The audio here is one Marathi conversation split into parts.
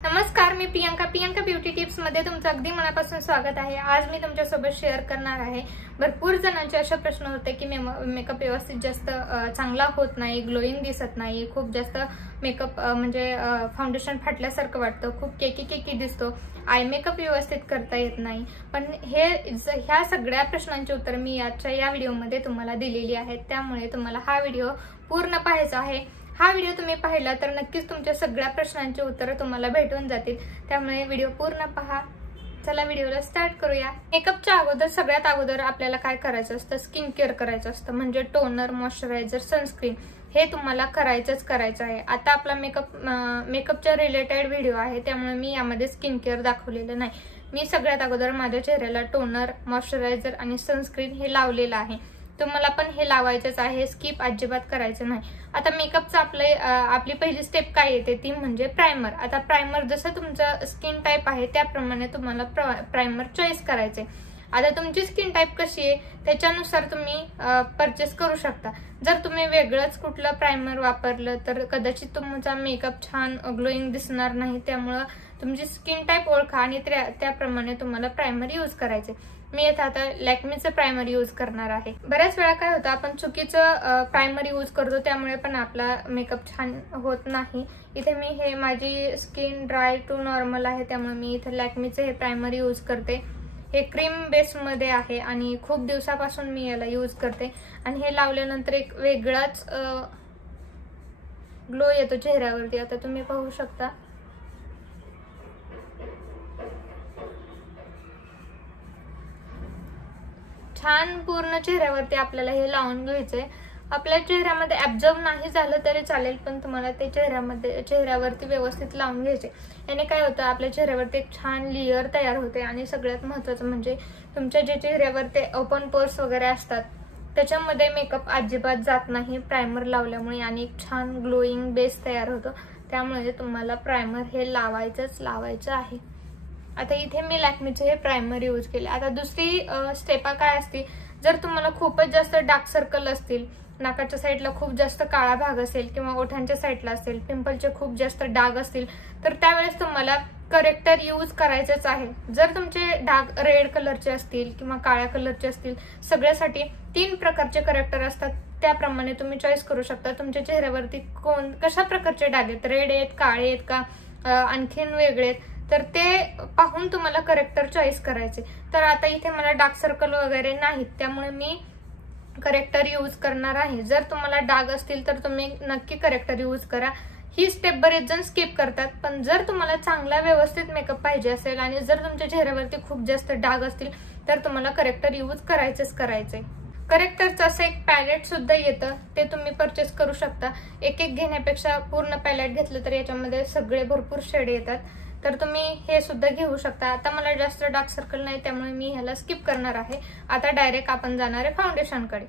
नमस्कार, मी प्रियंका ब्युटी टिप्स मध्ये तुमचं अगदी मनापासून स्वागत आहे। आज मी तुमच्यासोबत शेअर करणार आहे। भरपूर जणांचे असे प्रश्न होते की मेकअप व्यवस्थित जास्त चांगला होत नाही, ग्लोईंग दिसत नाही, खूप जास्त मेकअप म्हणजे फाउंडेशन फाटल्यासारखं वाटतं, खूप केकी दिसतो, आय मेकअप व्यवस्थित करता येत नाही। पण ह्या सगळ्या प्रश्नांची उत्तर मी आजच्या या व्हिडिओमध्ये तुम्हाला दिलेली आहेत, त्यामुळे तुम्हाला हा व्हिडिओ पूर्ण पाहायचा आहे। हा व्हिडिओ तुम्ही पाहिला तर नक्कीच तुमच्या सगळ्या प्रश्नांची उत्तरे तुम्हाला भेटून जातील, त्यामुळे व्हिडिओ पूर्ण पहा। चला व्हिडिओला स्टार्ट करूया। मेकअपच्या अगोदर सगळ्यात अगोदर आपल्याला काय करायचं असतं, स्किन केअर करायचं असतं, म्हणजे टोनर, मॉइश्चरायझर, सनस्क्रीन हे तुम्हाला करायचं आहे। आता आपला मेकअपच्या रिलेटेड व्हिडिओ आहे, त्यामुळे मी यामध्ये स्किन केअर दाखवलेलं नाही। मी सगळ्यात अगोदर माझ्या चेहऱ्याला टोनर, मॉइश्चरायझर आणि सनस्क्रीन हे लावलेलं आहे। तुम्हाला पण हे लावायचंच आहे, स्किप अजिबात करायचं नाही। आता मेकअपचा आपली पहिली स्टेप काय येते ती म्हणजे प्रायमर। आता प्रायमर जसं तुमचं स्किन टाईप आहे त्याप्रमाणे तुम्हाला प्रायमर चॉईस करायचे। आता तुमची स्किन टाईप कशी आहे त्याच्यानुसार तुम्ही परचेस करू शकता। जर तुम्ही वेगळंच कुठलं प्रायमर वापरलं तर कदाचित तुमचा मेकअप छान ग्लोईंग दिसणार नाही, त्यामुळे तुमची स्किन टाईप ओळखा आणि त्याप्रमाणे तुम्हाला प्रायमर यूज करायचे। मी आता लॅक्मेचं प्रायमर यूज करणार आहे। बऱ्याच वेळा काय होतं, आपण चुकीचं प्रायमर यूज करतो, त्यामुळे पण आपला मेकअप छान होत नाही। इथे मी माझी स्किन ड्राय टू नॉर्मल आहे, त्यामुळे मी इथे लॅक्मेचं हे प्रायमर यूज करते। हे क्रीम बेस मध्ये आहे आणि खूप दिवसापासून मी याला यूज करते आणि हे लावल्यानंतर एक वेगळाच ग्लो येतो चेहऱ्यावरती। आता तुम्ही पाहू शकता, छान पूर्ण चेहऱ्यावरती आपल्याला हे लावून घ्यायचंय। आपल्या चेहऱ्यामध्ये ऍब्झॉर्ब नाही झालं तरी चालेल, पण तुम्हाला ते चेहऱ्यावरती व्यवस्थित लावून घ्यायचे। याने काय होतं, आपल्या चेहऱ्यावरती एक छान लेयर तयार होते आणि सगळ्यात महत्त्वाचं म्हणजे तुमच्या जे चेहऱ्यावरती ओपन पोर्स वगैरे असतात त्याच्यामध्ये मेकअप अजिबात जात नाही प्रायमर लावल्यामुळे, आणि एक छान ग्लोईंग बेस तयार होतो। त्यामुळे तुम्हाला प्रायमर हे लावायचं आहे। आता इथे मी लॅक्मेचे हे प्रायमर यूज केले। आता दुसरी स्टेप काय असते, जर तुम्हाला खूपच जास्त डार्क सर्कल असतील, नाकाच्या साईडला खूप जास्त काळा भाग असेल किंवा ओठांच्या साईडला असेल, पिंपलचे खूप जास्त डाग असतील, तर त्यावेळेस तुम्हाला करेक्टर यूज करायचंच आहे। जर तुमचे डाग रेड कलरचे असतील किंवा काळ्या कलरचे असतील, सगळ्यासाठी 3 प्रकारचे करेक्टर असतात, त्याप्रमाणे तुम्ही चॉईस करू शकता तुमच्या चेहऱ्यावरती कशा प्रकारचे डाग आहेत, रेड आहेत, काळे आहेत का आणखीन वेगळे आहेत, तर ते पाहून तुम्हाला करेक्टर चॉईस करायचे। तर आता इथे मला डार्क सर्कल वगैरे नाहीत, त्यामुळे मी करेक्टर यूज करणार आहे। जर तुम्हाला डाग असतील तर तुम्ही नक्की करेक्टर यूज करा। ही स्टेप बरेच जण स्किप करतात, पण जर तुम्हाला चांगला व्यवस्थित मेकअप पाहिजे असेल आणि जर तुमच्या चेहऱ्यावरती खूप जास्त डाग असतील तर तुम्हाला करेक्टर यूज करायचंय। करेक्टरचं असं एक पॅलेट सुद्धा येतं, ते तुम्ही परचेस करू शकता। एक घेण्यापेक्षा पूर्ण पॅलेट घेतलं तर याच्यामध्ये सगळे भरपूर शेड येतात, तर तुम्ही हे सुद्धा घेऊ शकता। आता मला जास्त डार्क सर्कल नाही, त्यामुळे मी ह्याला स्किप करणार आहे। आता डायरेक्ट आपण जाणार आहे फाउंडेशनकडे।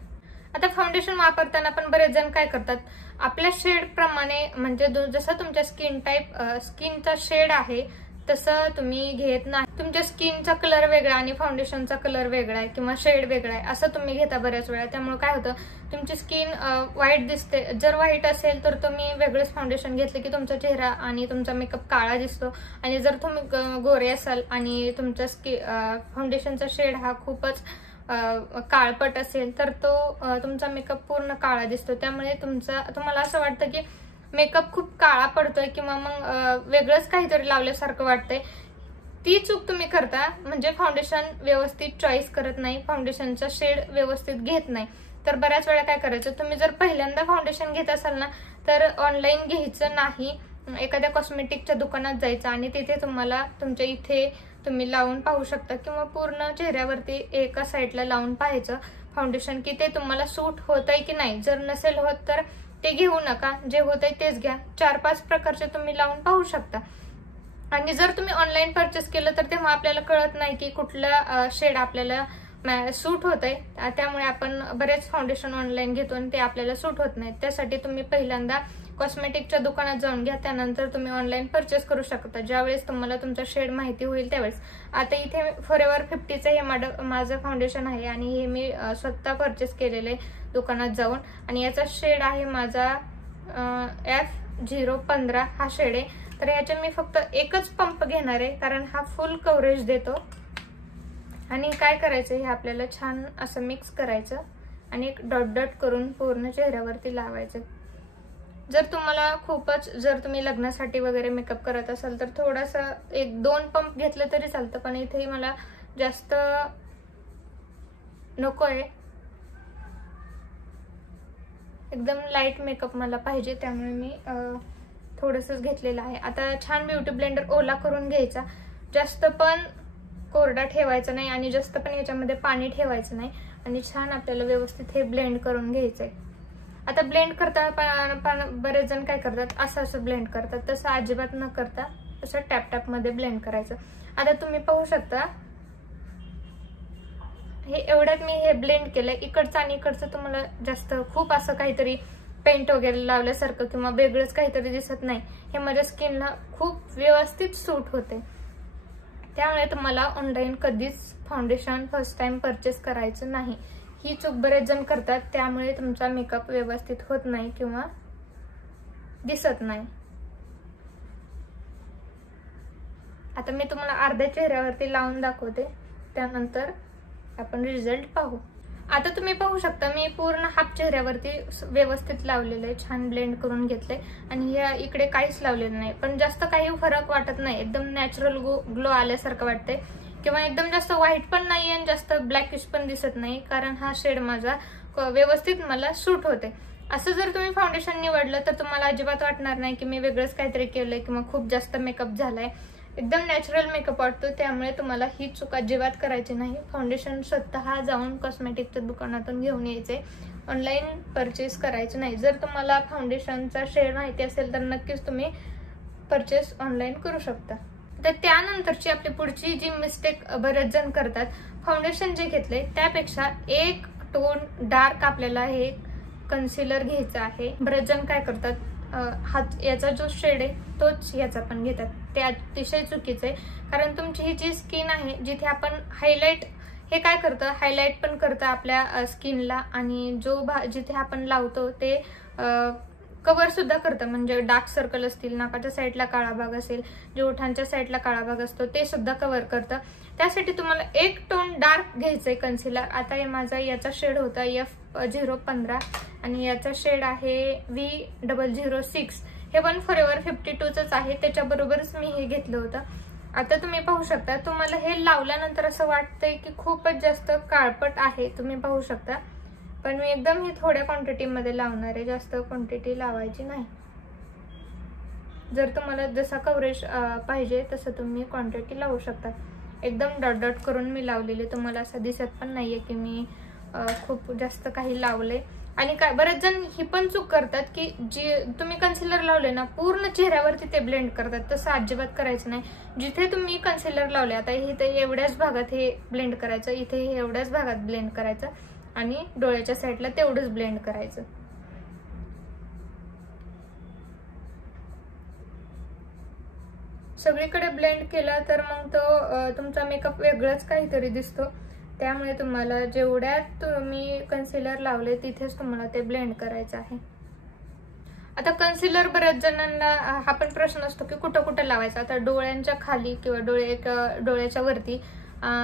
आता फाउंडेशन वापरताना पण बरेच जण काय करतात, आपल्या शेड प्रमाणे म्हणजे जसं तुमच्या स्किनचा शेड आहे तसं तुम्ही घेत नाही। तुमच्या स्किनचा कलर वेगळा आणि फाउंडेशनचा कलर वेगळा आहे किंवा शेड वेगळा आहे असं तुम्ही घेता बऱ्याच वेळा, त्यामुळे काय होतं, तुमची स्किन व्हाईट दिसते। जर व्हाईट असेल तर तुम्ही वेगळंच फाउंडेशन घेतलं की तुमचा चेहरा आणि तुमचा मेकअप काळा दिसतो, आणि जर तुम्ही गोरे असाल आणि तुमचा फाउंडेशनचा शेड हा खूपच काळपट असेल तर तो तुमचा मेकअप पूर्ण काळा दिसतो। त्यामुळे तुम्हाला असं वाटतं की मेकअप खूप काळा पडतोय किंवा मग वेगळंच काहीतरी लावल्यासारखं वाटतंय। ती चूक तुम्ही करता, म्हणजे फाउंडेशन व्यवस्थित चॉईस करत नाही, फाउंडेशनचा शेड व्यवस्थित घेत नाही। तर बऱ्याच वेळा काय करायचं, तुम्ही जर पहिल्यांदा फाउंडेशन घेत असाल ना तर ऑनलाईन घ्यायचं नाही, एखाद्या कॉस्मेटिकच्या दुकानात जायचं आणि तिथे तुमच्या इथे तुम्ही लावून पाहू शकता किंवा पूर्ण चेहऱ्यावरती एका साईडला लावून पाहायचं फाउंडेशन की ते तुम्हाला सूट होतंय की नाही। जर नसेल होत तर ते घेऊ नका, जे होतंय तेच घ्या। 4-5 प्रकारचे तुम्ही लावून पाहू शकता। आणि जर तुम्ही ऑनलाईन परचेस केलं तर तेव्हा आपल्याला कळत नाही की कुठला शेड आपल्याला सूट होतंय, त्यामुळे आपण बरेच फाउंडेशन ऑनलाईन घेतो आणि ते आपल्याला सूट होत नाही। त्यासाठी तुम्ही पहिल्यांदा कॉस्मेटिकच्या दुकानात जाऊन घ्या, त्यानंतर तुम्ही ऑनलाईन परचेस करू शकता, ज्यावेळेस तुम्हाला तुमचा शेड माहिती होईल त्यावेळेस। आता इथे फॉरएव्हर 50चं हे माझं फाउंडेशन आहे आणि हे मी स्वतः परचेस केलेले दुकानात जाऊन, आणि याचा शेड आहे माझा F015 हा शेड आहे। तर ह्याचे मी फक्त एकच पंप घेणार आहे, कारण हा फुल कव्हरेज देतो. आणि काय करायचं, हे आपल्याला छान असं मिक्स करायचं आणि एक डॉट डॉट करून पूर्ण चेहऱ्यावरती लावायचं. जर तुम्हाला खूपच, जर तुम्ही लग्नासाठी वगैरे मेकअप करत असाल तर थोडासा 1-2 पंप घेतलं तरी चालतं, पण इथे मला जास्त नकोय, एकदम लाईट मेकअप मला पाहिजे, त्यामुळे मी थोडंसंच घेतलेलं आहे. आता छान ब्युटी ब्लेंडर ओला करून घ्यायचा, जास्त पण कोरडा ठेवायचा नाही आणि जास्त पण याच्यामध्ये पाणी ठेवायचं नाही, आणि छान आपल्याला व्यवस्थित हे ब्लेंड करून घ्यायचंय. आता ब्लेंड करता बरेच जण काय करतात, असं ब्लेंड करतात, तसं अजिबात न करता असं टॅप टॅप मध्ये ब्लेंड करायचं. आता तुम्ही पाहू शकता हे एवढ्यात मी हे ब्लेंड केलंय. इकडचं आणि इकडचं तुम्हाला जास्त खूप असं काहीतरी पेंट वगैरे लावल्यासारखं किंवा वेगळंच काहीतरी दिसत नाही. हे माझ्या स्किनला खूप व्यवस्थित सूट होते. त्यामुळे तुम्हाला ऑनलाईन कधीच फाउंडेशन फर्स्ट टाइम परचेस करायचं नाही. ही चूक बरेच जण करतात, त्यामुळे तुमचा मेकअप व्यवस्थित होत नाही किंवा दिसत नाही. आता मी तुम्हाला अर्ध्या चेहऱ्यावरती लावून दाखवते, त्यानंतर आपण रिझल्ट पाहू. आता तुम्ही पाहू शकता मी पूर्ण हाफ चेहऱ्यावरती व्यवस्थित लावलेलं आहे, छान ब्लेंड करून घेतलंय आणि या इकडे काहीच लावलेलं नाही, पण जास्त काही फरक वाटत नाही. एकदम नॅचरल ग्लो आल्यासारखं वाटतंय किंवा एकदम जास्त व्हाईट पण नाही आणि जास्त ब्लॅकिश पण दिसत नाही, कारण हा शेड माझा व्यवस्थित मला सूट होते. असं जर तुम्ही फाउंडेशन निवडलं तर तुम्हाला अजिबात वाटणार नाही की मी वेगळंच काहीतरी केलंय किंवा खूप जास्त मेकअप झालाय. एकदम नॅचरल मेकअप वाटतो, त्यामुळे तुम्हाला ही चूक अजिबात करायची नाही. फाउंडेशन स्वतः जाऊन कॉस्मेटिकच्या दुकानातून घेऊन यायचे, ऑनलाईन परचेस करायचं नाही. जर तुम्हाला फाउंडेशनचा शेड माहिती असेल तर नक्कीच तुम्ही परचेस ऑनलाईन करू शकता. तर त्यानंतरची आपली पुढची जी मिस्टेक बरेच जण करतात, फाउंडेशन जे घेतले त्यापेक्षा एक टोन डार्क आपल्याला हे कन्सिलर घ्यायचं आहे. बरेच जण काय करतात, याचा जो शेड आहे तोच याचा पण घेतात. ते अतिशय चुकीचं आहे, कारण तुमची ही जी स्किन आहे जिथे आपण हायलाइट, हे काय करतं, हायलाइट पण करतं आपल्या स्किनला, आणि जो जिथे आपण लावतो ते कव्हर सुद्धा करतं. म्हणजे डार्क सर्कल असतील, नाकाच्या साईडला काळा भाग असेल, जे ओठांच्या साईडला काळा भाग असतो ते सुद्धा कव्हर करतं. त्यासाठी तुम्हाला एक टोन डार्क घ्यायचंय कन्सिलर. आता हे माझा याचा शेड होता F015 आणि याचा शेड आहे V006. हे वन फॉरएव्हर 52च आहे, त्याच्याबरोबरच मी हे घेतलं होतं. आता तुम्ही पाहू शकता, तुम्हाला हे लावल्यानंतर असं वाटतंय की खूपच जास्त काळपट आहे, तुम्ही पाहू शकता, पण मी एकदम ही थोड्या क्वांटिटीमध्ये लावणार आहे, जास्त क्वांटिटी लावायची नाही. जर तुम्हाला जसा कव्हरेज पाहिजे तसं तुम्ही क्वांटिटी लावू शकता. एकदम डॉट डॉट करून मी लावलेले, तुम्हाला असं दिसत पण नाहीये की मी खूप जास्त काही लावले. आणि काय बरेच जण ही पण चूक करतात की जी तुम्ही कन्सिलर लावले ना पूर्ण चेहऱ्यावरती ते ब्लेंड करतात. तसं अजिबात करायचं नाही. जिथे तुम्ही कन्सिलर लावले, आता इथे एवढ्याच भागात हे ब्लेंड करायचं, इथे एवढ्याच भागात ब्लेंड करायचं आणि डोळ्याच्या साईडला तेवढंच ब्लेंड करायचं. सगळीकडे ब्लेंड केला तर मग तो तुमचा मेकअप वेगळाच काहीतरी दिसतो. त्यामुळे तुम्हाला जेवढ्यात तुम्ही कन्सिलर लावले तिथेच तुम्हाला ते ब्लेंड करायचं आहे. आता कन्सिलर बऱ्याच जणांना हा पण प्रश्न असतो की कुठं कुठं लावायचं. आता डोळ्यांच्या खाली किंवा डोळ्याच्या वरती,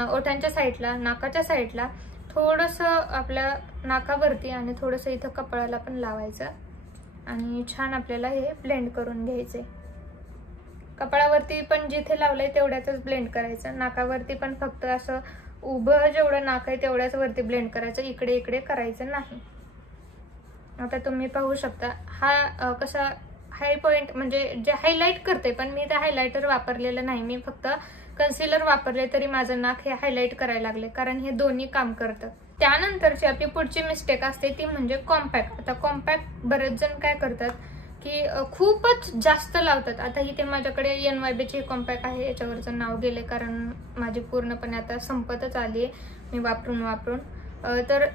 ओठांच्या साईडला, नाकाच्या साईडला, थोडंसं आपल्या नाकावरती आणि थोडंसं इथं कपाळाला पण लावायचं आणि छान आपल्याला हे ब्लेंड करून घ्यायचे. कपाळावरती पण जिथे लावलंय तेवढ्याच ब्लेंड करायचं. नाकावरती पण फक्त असं उभं जेवढं नाक आहे तेवढ्याच वरती ब्लेंड करायचं, इकडे इकडे करायचं नाही. आता तुम्ही पाहू शकता हा कसा हाय पॉइंट, म्हणजे जे हायलाइट करते, पण मी ते हायलायटर वापरलेलं नाही, मी फक्त कन्सिलर वापरले तरी माझं नाक हे हायलाइट करायला लागले, कारण हे दोन्ही काम करतं. त्यानंतरची आपली पुढची मिस्टेक असते ती म्हणजे कॉम्पॅक्ट. आता कॉम्पॅक्ट बरेच जण काय करतात की खूपच जास्त लावतात. आता इथे माझ्याकडे NYBची कॉम्पॅक्ट आहे, याच्यावरचं नाव गेले कारण माझी पूर्णपणे आता संपतच आली आहे मी वापरून. तर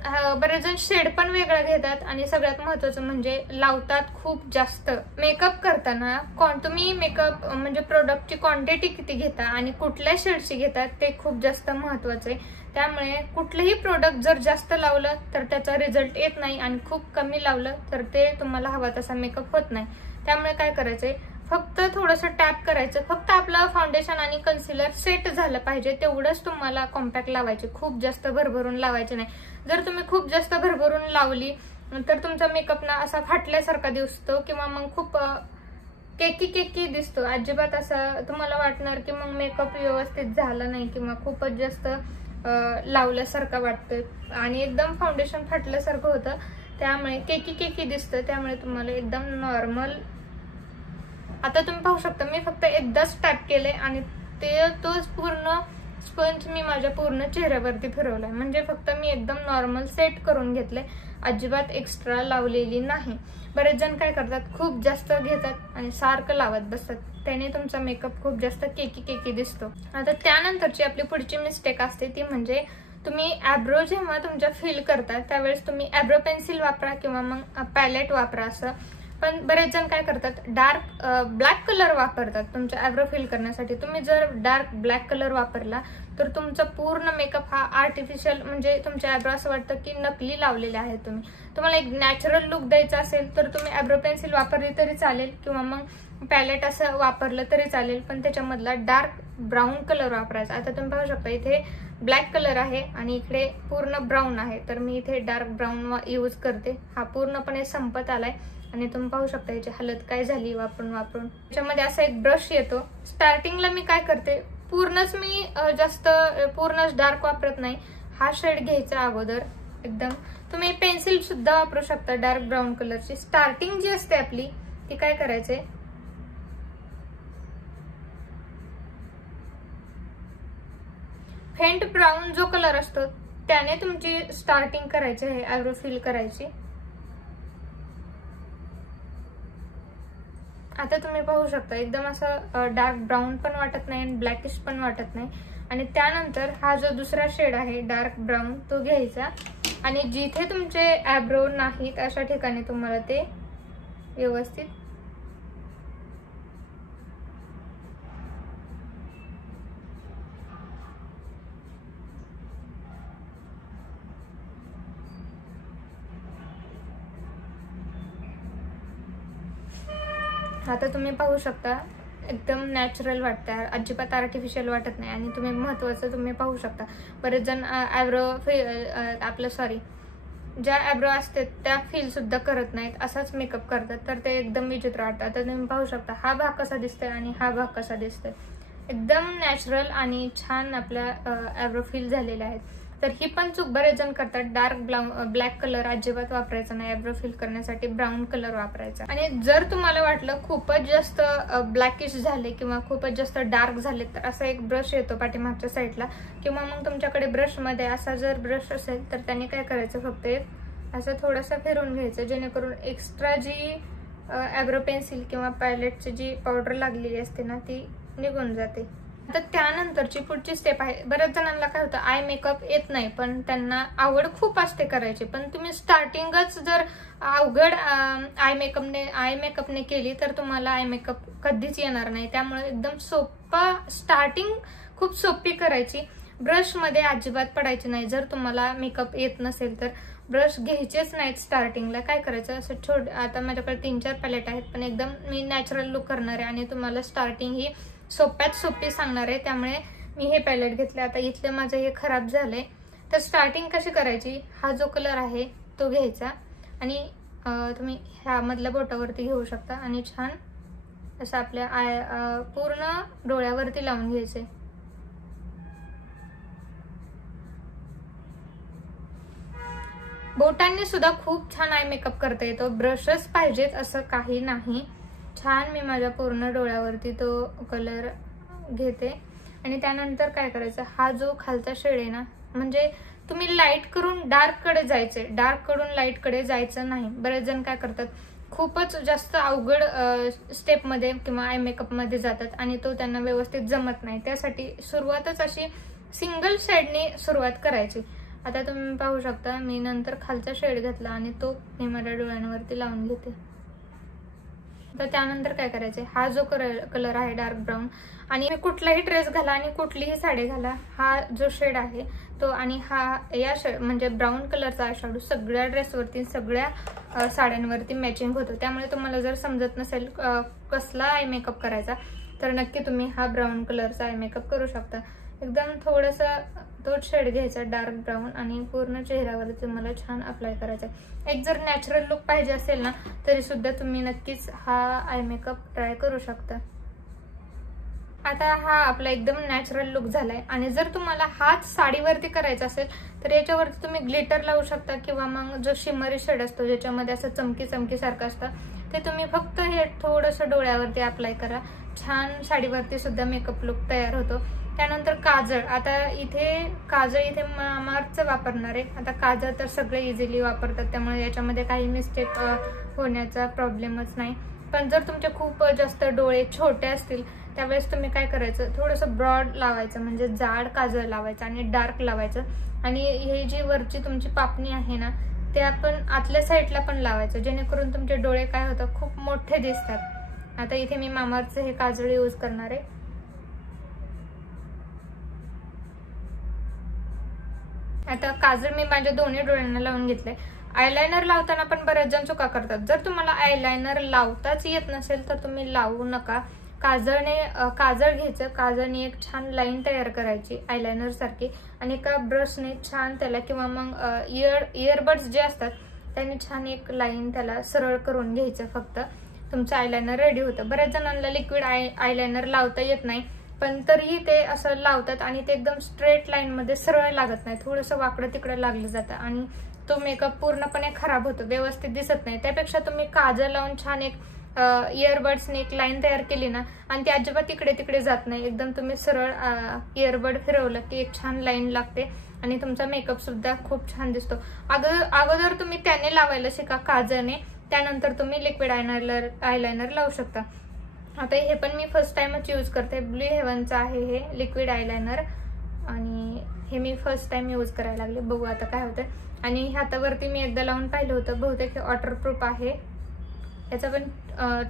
बरेच जण शेड पण वेगळा घेतात आणि सगळ्यात महत्त्वाचं म्हणजे लावतात खूप जास्त. मेकअप करताना तुम्ही मेकअप म्हणजे प्रोडक्टची क्वांटिटी किती घेता आणि कुठल्या शेडची घेतात ते खूप जास्त महत्त्वाचं आहे. त्यामुळे कुठलंही प्रोडक्ट जर जास्त लावलं तर त्याचा रिझल्ट येत नाही आणि खूप कमी लावलं तर ते तुम्हाला हवा तसा मेकअप होत नाही. त्यामुळे काय करायचंय, फक्त थोडंसं टॅप करायचं. फक्त आपलं फाउंडेशन आणि कन्सिलर सेट झालं पाहिजे तेवढंच तुम्हाला कॉम्पॅक्ट लावायचे, खूप जास्त भरभरून लावायचे नाही. जर तुम्ही खूप जास्त भरभरून लावली तर तुमचा मेकअप ना असा फाटल्यासारखा दिसतो किंवा मग खूप केकी दिसतो. अजिबात असं तुम्हाला वाटणार की मग मेकअप व्यवस्थित झाला नाही किंवा खूपच जास्त लावल्यासारखं वाटतं आणि एकदम फाउंडेशन फाटल्यासारखं होतं. त्यामुळे केकी दिसतं. त्यामुळे तुम्हाला एकदम नॉर्मल. आता तुम्ही पाहू शकता मी फक्त एकदाच टॅप केले आणि तोच पूर्ण स्पंज मी माझ्या पूर्ण चेहऱ्यावरती फिरवलाय. म्हणजे फक्त मी एकदम नॉर्मल सेट करून घेतले, अजिबात एक्स्ट्रा लावलेली नाही. बरेच जण काय करतात, खूप जास्त घेतात आणि सारखं लावत बसतात, त्याने तुमचा मेकअप खूप जास्त केकी दिसतो. आता त्यानंतरची आपली पुढची मिस्टेक असते ती म्हणजे तुम्ही ॲब्रो जेव्हा तुमच्या फिल करता त्यावेळेस तुम्ही ॲब्रो पेन्सिल वापरा किंवा मग पॅलेट वापरा असं. पण बरेच जण काय करतात, डार्क ब्लॅक कलर वापरतात तुमच्या ॲब्रो फिल करण्यासाठी. तुम्ही जर डार्क ब्लॅक कलर वापरला तर तुमचा पूर्ण मेकअप हा आर्टिफिशियल, म्हणजे तुमच्या ॲब्रो असं वाटतं की नकली लावलेले आहेत तुम्ही. तुम्हाला एक नॅचरल लुक द्यायचा असेल तर तुम्ही ॲब्रो पेन्सिल वापरली तरी चालेल किंवा मग पॅलेट असं वापरलं तरी चालेल, पण त्याच्यामधला डार्क ब्राऊन कलर वापरायचा. आता तुम्ही पाहू शकता इथे ब्लॅक कलर आहे आणि इकडे पूर्ण ब्राऊन आहे, तर मी इथे डार्क ब्राऊन यूज करते. हा पूर्णपणे संपत आलाय आणि तुम्ही पाहू शकता याची हालत काय झाली वापरून. त्याच्यामध्ये असा एक ब्रश येतो. स्टार्टिंगला मी काय करते, पूर्णच डार्क वापरत नाही. हा शेड घ्यायचा अगोदर एकदम. तुम्ही पेन्सिल सुद्धा वापरू शकता डार्क ब्राऊन कलरची. स्टार्टिंग जी असते आपली ती काय करायचे, फेंट ब्राऊन जो कलर असतो त्याने तुमची स्टार्टिंग करायची आहे आयब्रो फिल करायची. आता तुम्ही पाहू शकता एकदम असं डार्क ब्राऊन पण वाटत नाही आणि ब्लॅकिश पण वाटत नाही. आणि त्यानंतर हा जो दुसरा शेड आहे डार्क ब्राऊन तो घ्यायचा आणि जिथे तुमचे आयब्रो नाहीत अशा ठिकाणी तुम्हाला ते व्यवस्थित आता तुम्ही पाहू शकता एकदम नॅचरल वाटतं, अजिबात आर्टिफिशियल वाटत नाही. आणि तुम्ही महत्वाचं तुम्ही पाहू शकता बरेच जण ज्या ॲब्रो असते त्या फील सुद्धा करत नाहीत, असाच मेकअप करतात, तर ते एकदम विचित्र वाटतं. आता तुम्ही पाहू शकता हा भाग कसा दिसतोय आणि हा भाग कसा दिसतोय, एकदम नॅचरल आणि छान आपल्या ॲब्रो फील झालेल्या आहेत. तर ही पण चूक बरेच जण करतात, डार्क ब्लॅक कलर अजिबात वापरायचा नाही ॲब्रो फिल करण्यासाठी, ब्राऊन कलर वापरायचा. आणि जर तुम्हाला वाटलं खूपच जास्त ब्लॅकिश झाले किंवा खूपच जास्त डार्क झाले तर असा एक ब्रश येतो पाठीमागच्या साईडला किंवा मग तुमच्याकडे ब्रशमध्ये असा जर ब्रश असेल तर त्याने काय करायचं, फक्त एक असं थोडंसं फिरवून घ्यायचं जेणेकरून एक्स्ट्रा जी ॲब्रो पेन्सिल किंवा पॅलेटची जी पावडर लागलेली असते ना ती निघून जाते. आता त्यानंतरची पुढची स्टेप आहे, बऱ्याच जणांना काय होतं आय मेकअप येत नाही पण त्यांना आवड खूप असते करायची, पण तुम्ही स्टार्टिंगच जर अवघड आय मेकअपने केली तर तुम्हाला आय मेकअप कधीच येणार नाही. त्यामुळे एकदम सोपा स्टार्टिंग खूप सोपी करायची. ब्रश मध्ये अजिबात पडायची नाही. जर तुम्हाला मेकअप येत नसेल तर ब्रश घ्यायचेच नाहीत स्टार्टिंगला. काय करायचं, असं आता माझ्याकडे 3-4 पॅलेट आहेत पण एकदम मी नॅचरल लुक करणार आहे आणि तुम्हाला स्टार्टिंग ही सोप्यात सोपी सांगणार आहे, त्यामुळे मी हे पॅलेट घेतले. आता इथलं माझं हे खराब झालंय, तर स्टार्टिंग कशी करायची, हा जो कलर आहे तो घ्यायचा आणि तुम्ही ह्या मधल्या बोटावरती घेऊ शकता आणि छान असं आपल्या पूर्ण डोळ्यावरती लावून घ्यायचे. बोटांनी सुद्धा खूप छान आय मेकअप करता येतो, ब्रशच पाहिजेत असं काही नाही. छान मी माझ्या पूर्ण डोळ्यावरती तो कलर घेते आणि त्यानंतर काय करायचं, हा जो खालचा शेड आहे ना, म्हणजे तुम्ही लाईट करून डार्क कडे जायचे, डार्क कडून लाईट कडे जायचं नाही. बरेच जण काय करतात, खूपच जास्त अवघड स्टेप मध्ये किंवा आय मेकअप मध्ये जातात आणि तो त्यांना व्यवस्थित जमत नाही. त्यासाठी सुरुवातच अशी सिंगल शेडने सुरुवात करायची. आता तुम्ही पाहू शकता मी नंतर खालचा शेड घेतला आणि तो मी माझ्या डोळ्यांवरती लावून घेते. तर त्यानंतर काय करायचे, हा जो कलर आहे डार्क ब्राऊन आणि कुठलाही ड्रेस घाला आणि कुठलीही साडी घाला, हा जो शेड आहे तो आणि हा या शेड म्हणजे ब्राऊन कलरचा आय शॅडो सगळ्या ड्रेसवरती सगळ्या साड्यांवरती मॅचिंग होतो। त्यामुळे तुम्हाला जर समजत नसेल कसला आय मेकअप करायचा तर नक्की तुम्ही हा ब्राऊन कलरचा आय मेकअप करू शकता। एकदम थोडासा तोच शेड घ्यायचा डार्क ब्राऊन आणि पूर्ण चेहऱ्यावरती तुम्हाला छान अप्लाय करायचा। एक जर नॅचरल लुक पाहिजे असेल ना तरी सुद्धा तुम्ही नक्कीच हा आय मेकअप ट्राय करू शकता। आता हा आपला एकदम नॅचरल लुक झालाय आणि जर तुम्हाला हाच साडीवरती करायचा असेल तर याच्यावरती तुम्ही ग्लिटर लावू शकता किंवा मग जो शिमरी शेड असतो ज्याच्यामध्ये असं चमकी चमकी सारखं असतं ते तुम्ही फक्त हे थोडंसं डोळ्यावरती अप्लाय करा, छान साडीवरती सुद्धा मेकअप लुक तयार होतो। त्यानंतर काजळ, आता इथे काजळ इथे मामाअर्थचं वापरणार आहे। आता काजळ तर सगळे इझिली वापरतात त्यामुळे याच्यामध्ये काही मिस्टेक होण्याचा प्रॉब्लेमच नाही। पण जर तुमचे खूप जास्त डोळे छोटे असतील त्यावेळेस तुम्ही काय करायचं, थोडंसं ब्रॉड लावायचं म्हणजे जाड काजळ लावायचं आणि डार्क लावायचं आणि हे जी वरची तुमची पापणी आहे ना ते आपण आतल्या साईडला पण लावायचं जेणेकरून तुमचे डोळे काय होतं खूप मोठे दिसतात। आता इथे मी मामाअर्थचं हे काजळ यूज करणार आहे। आता काजळ मी माझ्या दोन्ही डोळ्यांना लावून घेतलंय। आयलाइनर लावताना पण बरेच जण चुका करतात। जर तुम्हाला आयलाइनर लावताच येत नसेल तर तुम्ही लावू नका। काजळ घ्यायचं, काजळने एक छान लाईन तयार करायची आयलाइनर सारखी आणि एका ब्रशने छान त्याला किंवा मग इयरबड्स जे असतात त्याने छान एक लाईन त्याला सरळ करून घ्यायचं, फक्त तुमचं आयलाइनर रेडी होतं। बऱ्याच जणांना लिक्विड आयलाइनर लावता येत नाही पण तरीही ते असं लावतात आणि ते एकदम स्ट्रेट लाईन मध्ये सरळ लागत नाही, थोडंसं वाकडं तिकडं लागलं जातं आणि तो मेकअप पूर्णपणे खराब होतो, व्यवस्थित दिसत नाही। त्यापेक्षा तुम्ही काजळ लावून छान एक इयरबड्सने एक लाईन तयार केली ना आणि ती अजिबात इकडे तिकडे जात नाही, एकदम तुम्ही सरळ इयरबड फिरवलं की एक छान लाईन लागते आणि तुमचा मेकअप सुद्धा खूप छान दिसतो। अगोदर तुम्ही त्याने लावायला शिका काजळने, त्यानंतर तुम्ही लिक्विड आयलाइनर लावू शकता। आता हे पण मी फर्स्ट टाइमच यूज करते, ब्लू हेवनचं आहे हे लिक्विड आयलाइनर आणि हे मी फर्स्ट टाइम यूज करायला लागले, बघू आता काय होतं। आणि हातावरती मी एकदा लावून पाहिलं होतं, बहुतेक हे वॉटरप्रूफ आहे, याचा पण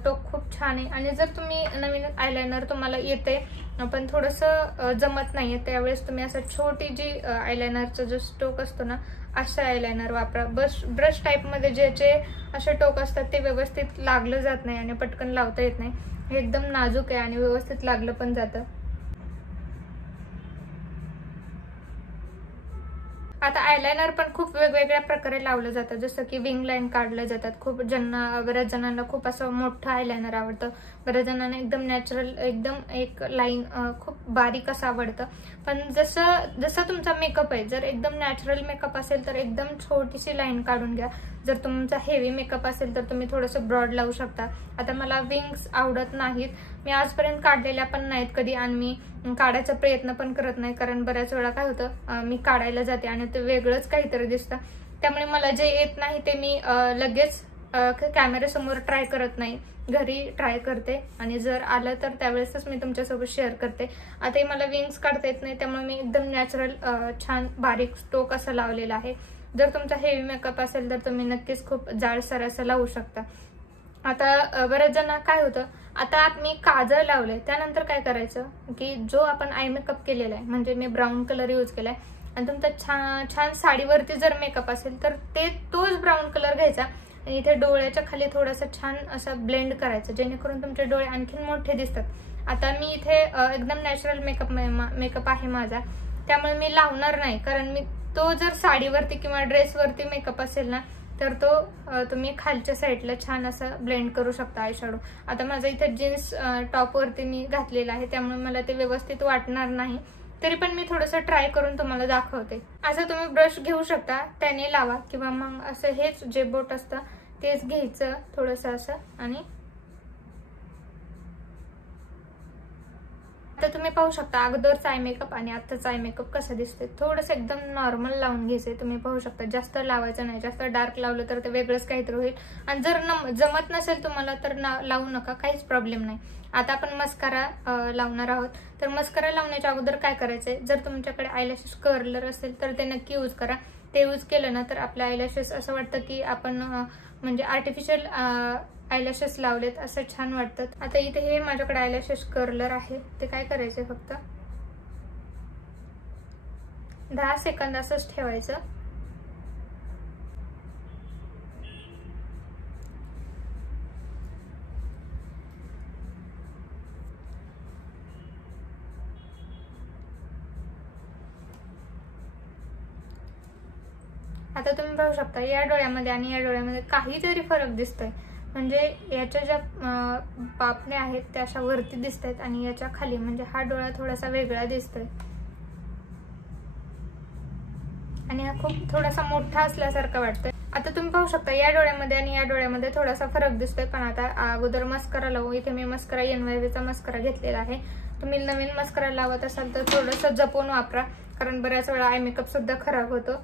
टोक खूप छान आहे। आणि जर तुम्ही नवीन आयलाइनर तुम्हाला येते पण थोडंसं जमत नाहीये त्यावेळेस तुम्ही असं छोटी जी आयलाइनरचा जो स्टोक असतो ना अशा आयलाइनर वापरा। ब्रश टाइप मध्ये ज्याचे असे टोक असतात ते व्यवस्थित लागलं जात नाही आणि पटकन लावता येत नाही, हे एकदम नाजूक आहे आणि व्यवस्थित लागलं पण जातं। आता आयलाइनर पण खूप वेगवेगळ्या प्रकारे लावलं जातं, जसं की विंग लाईन काढलं जातात। बऱ्याच जणांना खूप असं मोठं आयलाइनर आवडतं, बऱ्याच जणांना एकदम नॅचरल एकदम एक लाईन खूप बारीक असं आवडतं। पण जसं तुमचा मेकअप आहे, जर एकदम नॅचरल मेकअप असेल तर एकदम छोटीशी लाईन काढून घ्या, जर तुमचा हेवी मेकअप असेल तर तुम्ही थोडंसं ब्रॉड लावू शकता। आता मला विंग्स आवडत नाहीत, मी आजपर्यंत काढलेल्या पण नाहीत कधी आणि मी काढायचा प्रयत्न पण करत नाही, कारण बऱ्याच वेळा काय होतं मी काढायला जाते आणि ते वेगळंच काहीतरी दिसतं। त्यामुळे मला जे येत नाही ते मी लगेच कॅमेऱ्यासमोर ट्राय करत नाही, घरी ट्राय करते आणि जर आलं तर त्यावेळेसच मी तुमच्यासोबत शेअर करते। आता मला विंग्स काढता येत नाही त्यामुळे मी एकदम नॅचरल छान बारीक स्टोक असं लावलेला आहे। जर तुमचा हेवी मेकअप असेल तर तुम्ही नक्कीच खूप जाडसर असं लावू शकता। आता बऱ्याच जण काय होतं, आता मी काजळ लावले त्यानंतर काय करायचं की जो आपण आय मेकअप केलेला आहे म्हणजे मी ब्राऊन कलर यूज केलाय आणि तुमचा छान साडीवरती जर मेकअप असेल तर तोच ब्राऊन कलर घ्यायचा आणि इथे डोळ्याच्या खाली थोडासा छान असं ब्लेंड करायचं जेणेकरून तुमचे डोळे आणखीन मोठे दिसतात। आता मी इथे एकदम नॅचरल मेकअप आहे माझा, त्यामुळे मी लावणार नाही, कारण मी तो जर साडीवरती किंवा ड्रेसवरती मेकअप असेल ना तर तो तुम्ही खालच्या साईडला छान असं ब्लेंड करू शकता आय शॅडो। आता माझा इथे जीन्स टॉपवरती मी घातलेला आहे त्यामुळे मला ते व्यवस्थित वाटणार नाही, तरी पण मी थोडंसं ट्राय करून तुम्हाला दाखवते। असं तुम्ही ब्रश घेऊ शकता, त्याने लावा किंवा मग असं हेच जे बोट असतं तेच घ्यायचं थोडंसं असं आणि आता तुम्ही पाहू शकता अगोदरचा आय मेकअप आणि आत्ताचा आय मेकअप कसा दिसतोय, थोडंसं एकदम नॉर्मल लावून घ्यायचंय। तुम्ही पाहू शकता जास्त लावायचं नाही, जास्त डार्क लावलं तर ते वेगळंच काहीतरी होईल आणि जर जमत नसेल तुम्हाला तर लावू नका, काहीच प्रॉब्लेम नाही। आता आपण मस्कारा लावणार आहोत, तर मस्कारा लावण्याच्या अगोदर काय करायचंय, जर तुमच्याकडे आयलॅशेस कर्लर असेल तर ते नक्की यूज करा। ते यूज केलं ना तर आपल्या आयलॅशेस असं वाटतं की आपण म्हणजे आर्टिफिशियल आयलॅशेस लावलेत असं छान वाटतात। आता इथे हे माझ्याकडे आयलॅशेस कर्लर आहे, ते काय करायचंय फक्त 10 सेकंद असंच ठेवायचं। आता तुम्ही पाहू शकता या डोळ्यामध्ये आणि या डोळ्यामध्ये काहीतरी फरक दिसतोय, म्हणजे याच्या ज्या पापण्या आहेत त्या अशा वरती दिसत आहेत आणि याच्या खाली म्हणजे हा डोळा थोडासा वेगळा दिसतोय आणि हा खूप थोडासा मोठा असल्यासारखा वाटतोय। आता तुम्ही पाहू शकता या डोळ्यामध्ये आणि या डोळ्यामध्ये थोडासा फरक दिसतोय, पण आता अगोदर मस्करा लावू। इथे मी मस्करा NYVचा मस्करा घेतलेला आहे। तुम्ही नवीन मस्करा लावत असाल तर थोडंसं जपून वापरा, कारण बऱ्याच वेळा आय मेकअप सुद्धा खराब होतो।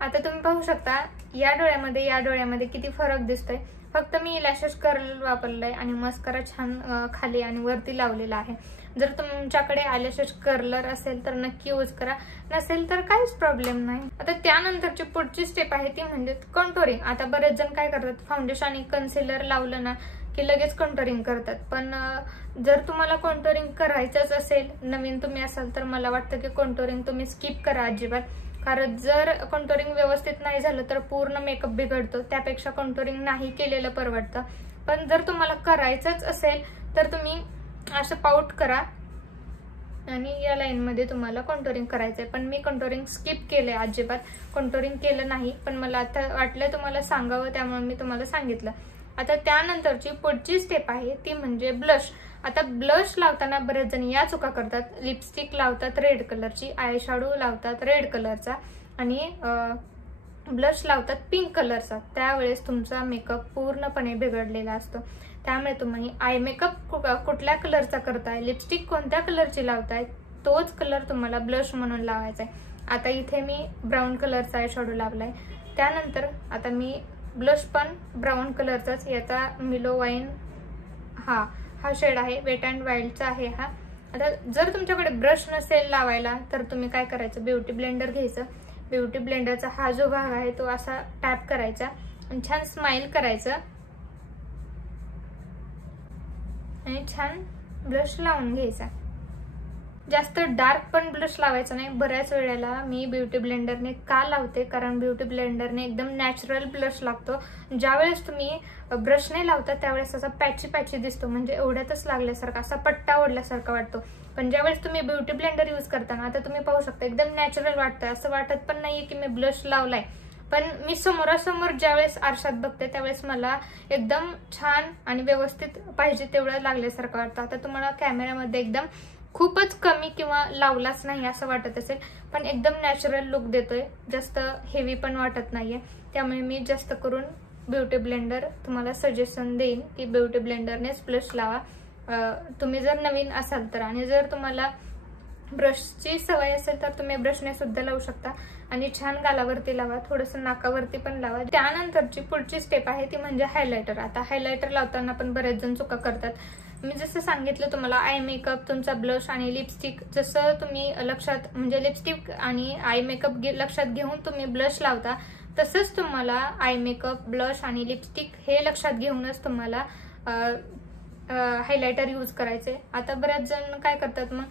आता तुम्ही पाहू शकता या डोळ्यामध्ये किती फरक दिसतोय। फक्त मी लॅशेस कर्ल वापरलंय आणि मस्करा छान खाली आणि वरती लावलेला आहे। जर तुमच्याकडे आयलॅशेस कर्लर असेल तर नक्की यूज करा, नसेल तर काहीच प्रॉब्लेम नाही। आता त्यानंतरची पुढची स्टेप आहे ती म्हणजे कंटोरिंग। आता बरेच जण काय करतात, फाउंडेशन आणि कन्सिलर लावलं ना की लगेच कंटोरिंग करतात, पण जर तुम्हाला कंटोरिंग करायचंच असेल, नवीन तुम्ही असाल तर मला वाटतं की कंटोरिंग तुम्ही स्किप करा अजिबात, कारण जर कंटोरिंग व्यवस्थित नाही झालं तर पूर्ण मेकअप बिघडतो। त्यापेक्षा कंटोरिंग नाही केलेलं परवडतं। पण जर तुम्हाला करायचंच असेल तर तुम्ही असं पाऊट करा आणि या लाईन मध्ये तुम्हाला कंटोरिंग करायचंय। पण मी कंटोरिंग स्किप केलंय, अजिबात कंटोरिंग केलं नाही, पण मला आता वाटलं तुम्हाला सांगावं त्यामुळे मी तुम्हाला सांगितलं। आता त्यानंतरची पुढची स्टेप आहे ती म्हणजे ब्लश। आता ब्लश लावताना बरेच जण या चुका करतात, लिपस्टिक लावतात रेड कलरची, आय शॅडो लावतात रेड कलरचा आणि ब्लश लावतात पिंक कलरचा। त्यावेळेस तुमचा मेकअप पूर्णपणे बिघडलेला असतो। त्यामुळे तुम्ही आय मेकअप कुठल्या कलरचा करताय, लिपस्टिक कोणत्या कलरची लावताय, तोच कलर तुम्हाला ब्लश म्हणून लावायचा आहे। आता इथे मी ब्राऊन कलरचा आय शॅडो लावलाय, त्यानंतर आता मी ब्लश पण ब्राऊन कलरचाच, याचा मिलो वाईन हा शेड आहे, वेट अँड वाईल्डचा आहे हा। आता जर तुमच्याकडे ब्रश नसेल लावायला तर तुम्ही काय करायचं, ब्युटी ब्लेंडर घ्यायचं। ब्युटी ब्लेंडरचा हा जो भाग आहे तो असा टॅप करायचा आणि छान स्माइल करायचं आणि छान ब्लश लावून घ्यायचा। जास्त डार्क पण ब्लश लावायचा नाही। बऱ्याच वेळेला मी ब्युटी ब्लेंडरने का लावते, कारण ब्युटी ब्लेंडरने एकदम नॅचरल ब्लश लागतो। ज्यावेळेस तुम्ही ब्रशने लावता त्यावेळेस असा पॅची दिसतो, म्हणजे एवढ्यातच लागल्यासारखा, असा पट्टा ओढल्यासारखा वाटतो। पण ज्यावेळेस तुम्ही ब्युटी ब्लेंडर यूज करताना आता तुम्ही पाहू शकता एकदम नॅचरल वाटतं, असं वाटत पण नाहीये की मी ब्लश लावलाय। पण मी समोरासमोर ज्यावेळेस आरशात बघते त्यावेळेस मला एकदम छान आणि व्यवस्थित पाहिजे तेवढं लागल्यासारखं वाटतं। आता तुम्हाला कॅमेऱ्यामध्ये एकदम खूपच कमी किंवा लावलाच नाही असं वाटत असेल, पण एकदम नॅचरल लुक देतोय, जास्त हेवी पण वाटत नाहीये। त्यामुळे मी जास्त करून ब्युटी ब्लेंडर तुम्हाला सजेशन देईन की ब्युटी ब्लेंडरनेच ब्लश लावा, तुम्ही जर नवीन असाल तर। आणि जर तुम्हाला ब्रशची सवय असेल तर तुम्ही ब्रशने सुद्धा लावू शकता आणि छान गालावरती लावा, थोडंसं नाकावरती पण लावा। त्यानंतरची पुढची स्टेप आहे ती म्हणजे हायलायटर। आता हायलायटर लावताना पण बरेच जण चुका करतात। मी जसं सांगितलं तुम्हाला, आय मेकअप, तुमचा ब्लश आणि लिपस्टिक जसं तुम्ही लक्षात, म्हणजे लिपस्टिक आणि आय मेकअप लक्षात घेऊन तुम्ही ब्लश लावता, तसंच तुम्हाला आय मेकअप, ब्लश आणि लिपस्टिक हे लक्षात घेऊनच तुम्हाला हायलायटर यूज करायचे। आता बऱ्याच जण काय करतात, मग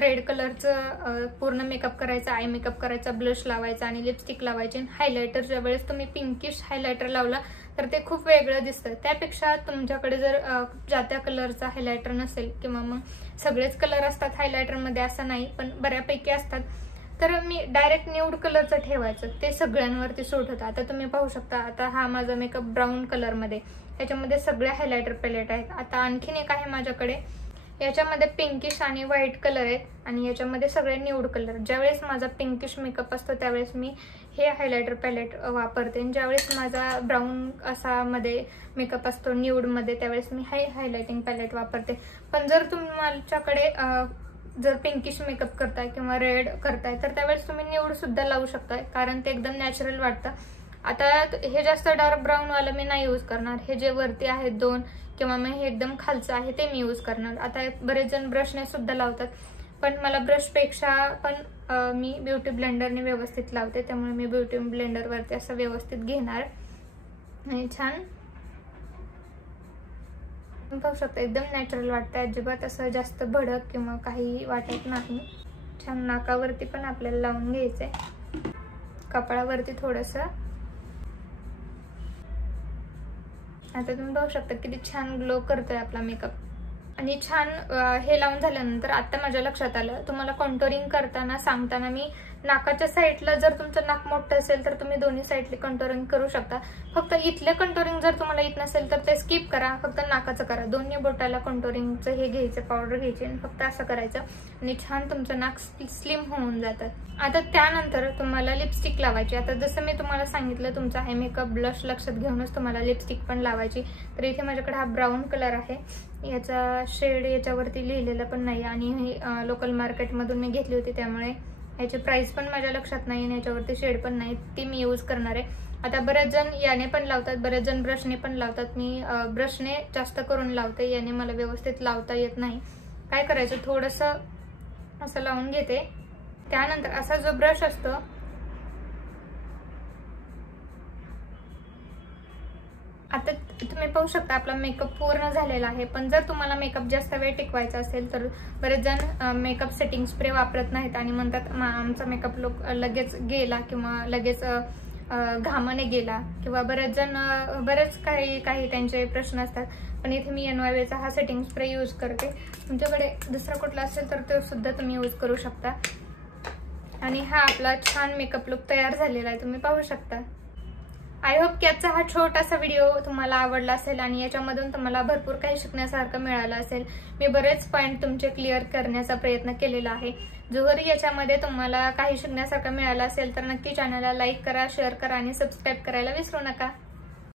रेड कलरचं पूर्ण मेकअप करायचा, आय मेकअप करायचा, ब्लश लावायचा आणि लिपस्टिक लावायची। हायलायटरच्या वेळेस तुम्ही पिंकिश हायलायटर लावला तर ते खूप वेगळं दिसतं। त्यापेक्षा तुमच्याकडे जर त्या कलरचा हायलायटर नसेल किंवा मग सगळेच कलर असतात हायलायटरमध्ये असं नाही, पण बऱ्यापैकी असतात, तर मी डायरेक्ट न्यूड कलरचं ठेवायचं, ते सगळ्यांवरती सूट होतं। आता तुम्ही पाहू शकता, आता हा माझा मेकअप ब्राऊन कलरमध्ये, याच्यामध्ये सगळे हायलायटर पॅलेट आहेत। आता आणखीन एक आहे माझ्याकडे, याच्यामध्ये पिंकिश आणि व्हाईट कलर आहेत आणि याच्यामध्ये सगळे न्यूड कलर। ज्यावेळेस माझा पिंकिश मेकअप असतो त्यावेळेस मी हे हायलायटर पॅलेट वापरते, ज्यावेळेस माझा ब्राऊन असा मध्ये मेकअप असतो न्यूड मध्ये त्यावेळेस मी हायलायटिंग पॅलेट वापरते। पण जर तुमच्याकडे जर पिंकिश मेकअप करताय किंवा रेड करताय तर त्यावेळेस तुम्ही न्यूड सुद्धा लावू शकताय, कारण ते एकदम नॅचरल वाटतं। आता हे जास्त डार्क ब्राऊन वाला मी नाही यूज करणार, हे जे वरती आहेत दोन किंवा मग हे एकदम खालचं आहे ते मी यूज करणार। आता बरेच जण ब्रशने सुद्धा लावतात, पण मला ब्रशपेक्षा पण मी ब्युटी ब्लेंडरने व्यवस्थित लावते, त्यामुळे मी ब्युटी ब्लेंडरवरती असं व्यवस्थित घेणार आणि छान पाहू शकता एकदम नॅचरल वाटतं, अजिबात असं जास्त भडक किंवा काही वाटत नाही. छान नाकावरती पण आपल्याला लावून घ्यायचंय, कपाळावरती थोडंसं. आता तुम्ही पाहू शकता किती छान ग्लो करतोय आपला मेकअप. आणि छान हे लावून झाल्यानंतर आता माझ्या लक्षात आलं, तुम्हाला कॉन्टोरिंग करताना सांगताना मी नाकाच्या साईडला जर तुमचं नाक मोठं असेल तर तुम्ही दोन्ही साईडले कंटोरिंग करू शकता. फक्त इथले कंटोरिंग जर तुम्हाला येत नसेल तर ते स्किप करा, फक्त नाकाचं करा. दोन्ही बोटाला कंटोरिंगचं हे घ्यायचं, पावडर घ्यायची आणि फक्त असं करायचं आणि छान तुमचं नाक स्लिम होऊन जातं. आता त्यानंतर तुम्हाला लिपस्टिक लावायची. आता जसं मी तुम्हाला सांगितलं तुमचा आय मेकअप ब्लश लक्षात घेऊनच तुम्हाला लिपस्टिक पण लावायची. तर इथे माझ्याकडे हा ब्राऊन कलर आहे, याचा शेड याच्यावरती लिहिलेला पण नाही आणि ही लोकल मार्केटमधून मी घेतली होती, त्यामुळे याची प्राइस पण माझ्या लक्षात नाही आणि याच्यावरती शेड पण नाही, ती मी यूज करणार आहे. आता बरेच जण याने पण लावतात, बरेच जण ब्रशने पण लावतात. मी ब्रशने जास्त करून लावते, याने मला व्यवस्थित लावता येत नाही. काय करायचं, थोडंसं असं लावून घेते. त्यानंतर असा जो ब्रश असतो आता तुम्ही पाहू शकता आपला मेकअप पूर्ण झालेला आहे. पण जर तुम्हाला मेकअप जास्त वेळ टिकवायचा असेल तर बरेच जण मेकअप सेटिंग स्प्रे वापरत नाहीत आणि म्हणतात आमचा मेकअप लुक लगेच गेला किंवा लगेच घामाने गेला किंवा बरेच काही त्यांचे प्रश्न असतात. पण इथे मी NYVचा हा सेटिंग स्प्रे यूज करते. तुमच्याकडे दुसरा कुठला असेल तर तो सुद्धा तुम्ही यूज करू शकता. आणि हा आपला छान मेकअप लुक तयार झालेला आहे, तुम्ही पाहू शकता. आय होप की आजचा हा छोटासा व्हिडिओ तुम्हाला आवडला असेल आणि याच्यामधून तुम्हाला भरपूर काही शिकण्यासारखं मिळालं असेल. मी बरेच पॉईंट तुमचे क्लिअर करण्याचा प्रयत्न केलेला आहे. जर याच्यामध्ये तुम्हाला काही शिकण्यासारखं मिळालं असेल तर नक्की चॅनलला लाईक करा, शेअर करा आणि सबस्क्राईब करायला विसरू नका.